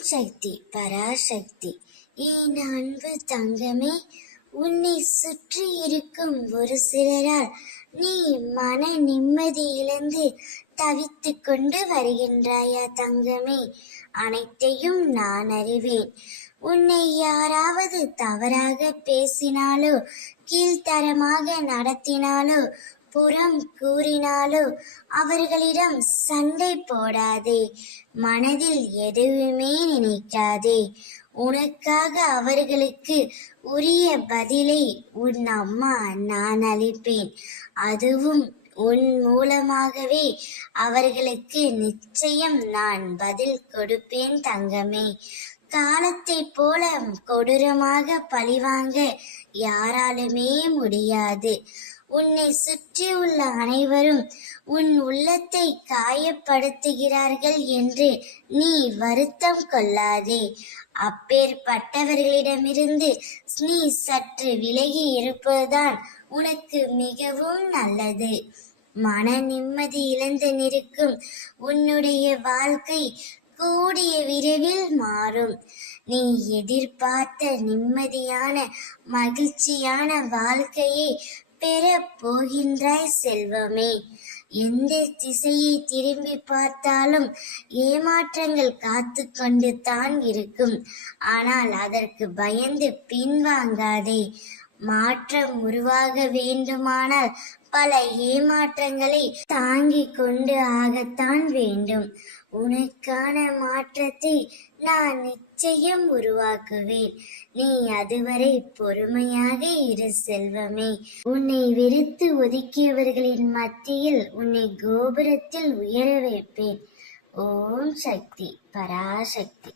சக்தி பராசக்தி. என் அன்பு தங்கமே, உன்னை சுற்றி இருக்கும் ஒரு சிலரால் நீ மன நிம்மதி இழந்து தவித்து கொண்டு வருகின்றாயா தங்கமே? அனைத்தையும் நான் அறிவேன். உன்னை யாராவது தவறாக பேசினாலோ, கீழ்த்தரமாக நடத்தினாலோ, புறம் கூறினாலோ அவர்களிடம் சண்டை போடாதே. மனதில் எதுவுமே நினைக்காதே. உனக்காக அவர்களுக்கு உரிய பதிலை உன் அம்மா நான் அளிப்பேன். அதுவும் உன் மூலமாகவே அவர்களுக்கு நிச்சயம் நான் பதில் கொடுப்பேன் தங்கமே. காலத்தை போல கொடூரமாக பழிவாங்க யாராலுமே முடியாது. உன்னை சுற்றியுள்ள அனைவரும் உன் உள்ளத்தை காயப்படுத்துகிறார்கள் என்று நீ வருத்தம் கொள்ளாதே. அப்பேற்பட்டவர்களிடமிருந்து நீ சற்று விலகி இருப்பதுதான் உனக்கு மிகவும் நல்லது. மன நிம்மதி இழந்து நிற்கும் உன்னுடைய வாழ்க்கை கூடிய விரைவில் மாறும். நீ எதிர்பார்த்த நிம்மதியான மகிழ்ச்சியான வாழ்க்கையை பெற போகின்றாய் செல்வமே. எந்த திசையை திரும்பி பார்த்தாலும் ஏமாற்றங்கள் காத்து கொண்டு தான் இருக்கும். ஆனால் அதற்கு பயந்து பின்வாங்காதே. மாற்றம் உருவாக வேண்டுமானால் பல ஏமாற்றங்களை தாங்கிக் கொண்டு ஆகத்தான் வேண்டும். உனக்கான மாற்றத்தை நான் நிச்சயம் உருவாக்குவேன். நீ அதுவரை பொறுமையாக இரு செல்வமே. உன்னை வெறுத்து ஒதுக்கியவர்களின் மத்தியில் உன்னை கோபுரத்தில் உயர வைப்பேன். ஓம் சக்தி பராசக்தி.